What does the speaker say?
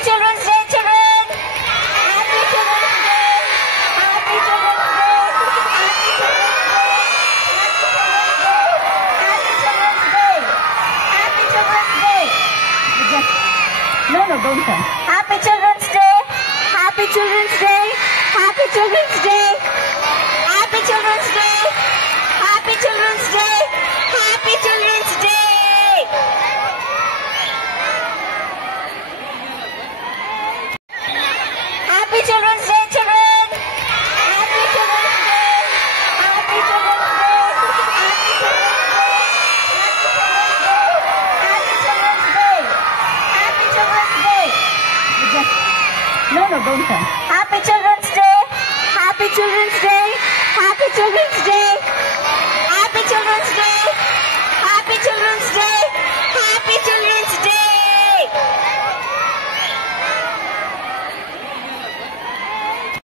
Children's Day, children! Happy Children's Day! Happy Children's Day! Happy Children's Day! Happy Children's Day! No, don't turn. Happy Children's Day! Happy Children's Day! Happy Children's Day! Happy Children's Day! Happy Children's Day! Happy Children's Day! Happy Children's Day, children! Happy Children's Day! Happy Children's Day! Happy Children's Day! Happy Children's Day! No, don't turn. Happy Children's Day! Happy Children's Day! Happy Children's Day! Happy Children's Day! Happy Children's